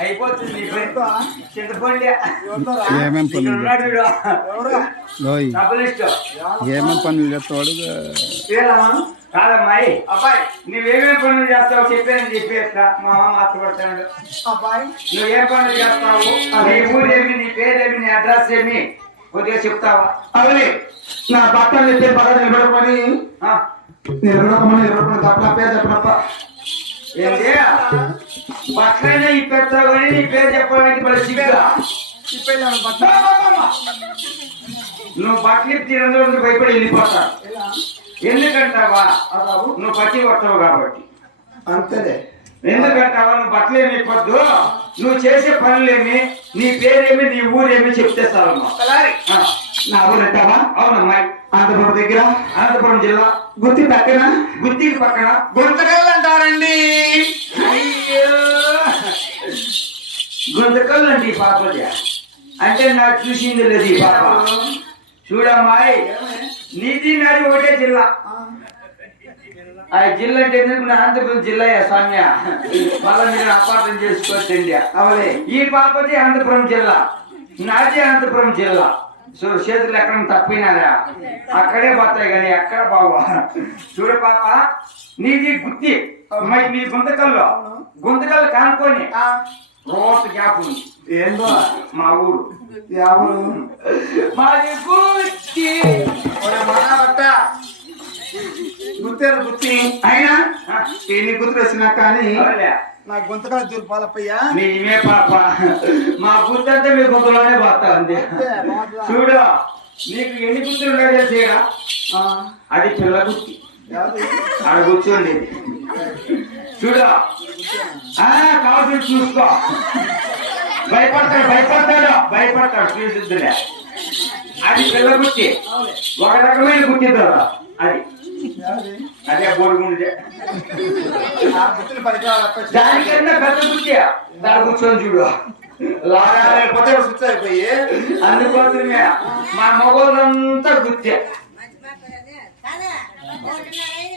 అయిపోతుంది. చింతపండు ఏమేం పనులు ఏమేం పనులు చేస్తాడు కాదమ్మాయి. అబ్బాయి. నువ్వేమేం పనులు చేస్తావు? చెప్పాను చెప్పేస్తా. మా మామ మాట్లాడుతున్నాడు అబ్బాయి. నువ్వేం పనులు చేస్తావు? నీ ఊరేమి నీ పేరేమి నీ అడ్రస్ ఏమి? కొద్దిగా చెప్తావా? అవని నా బట్టలు చెప్పే పక్కన నిలబడుకొని ఆ? నిలబడకమని నిలబడుకుని తప్ప పేరు చెప్పనప్ప. బట్టలైనా ఈ పెడతావు కానీ నీ పేరు చెప్పడానికి మరి సిగ్గా నువ్వు బట్టలు తినంలో భయపడి వెళ్ళిపోతా ఎందుకంటావా? నువ్వు పచ్చి కొడతావు కాబట్టి. అంతేలే. ఎందుకంటావా? నువ్వు బట్టలు ఏమి ఇప్పొద్దు. నువ్వు చేసే పనులేమి నీ పేరేమి నీ ఊరేమి చెప్తే చాలమ్మా నా ఊరు అంటావా? అవునమ్మాయి ఆంధ్రప్రదేశ్ దగ్గర? అనంతపురం జిల్లా. గుత్తి పక్కన? గుత్తికి పక్కన. గుంతకల్ అంటారండి ఉన్నది ఈ పాపది అంటే నాకు చూసింది లేదు ఈ పాప. చూడమ్మాయి నీది నాది ఒకటే జిల్లా. ఆ జిల్లా అంటే ఎందుకు? నా ఆంధ్రప్రదేశ్ జిల్లా సామ్య మళ్ళీ మీరు అపార్థం చేసుకోవచ్చండి అవలే ఈ పాపది అనంతపురం జిల్లా. నాది అనంతపురం జిల్లా. సో చేతులు ఎక్కడ తప్పినారా? అక్కడే పోతాయి కానీ ఎక్కడ బాబా చూడు పాప నీది గుత్తి. మరి నీ గుంతకల్లో? గుంతకల్లు కానుకొని ఆ, రోత గ్యాప్ ఉంది. ఏందో? మా ఊరు. మాది గుత్తి. గుత్తేరు గుత్తి. అయినా? ఎన్ని గుర్తులు వచ్చినా కానీ. నా గుంతకాల దూరు పాలప్పయ్యా. నిజమే పాప. మా గుర్తంతా మీ గుంతలోనే పోతా ఉంది చూడు నీకు ఎన్ని గుర్తులు ఉన్నాయో చేయరా అది పిల్ల గుత్తి. ఆడ కూర్చోండి చూడా ఆ చూసుకో. భయపడతాడు భయపడతాడు భయపడతాడు. చూసిద్దులే అది పిల్ల గుత్తి ఒక రకమైన గుత్తి అది. అదే బోడుగుండే దానికన్నా పెద్ద గుత్తి దాని కూర్చొని చూడు. లాగా లేకపోతే అయిపోయి. అందుకోసమే మా మగోళ్ళంతా గుత్తే Organized.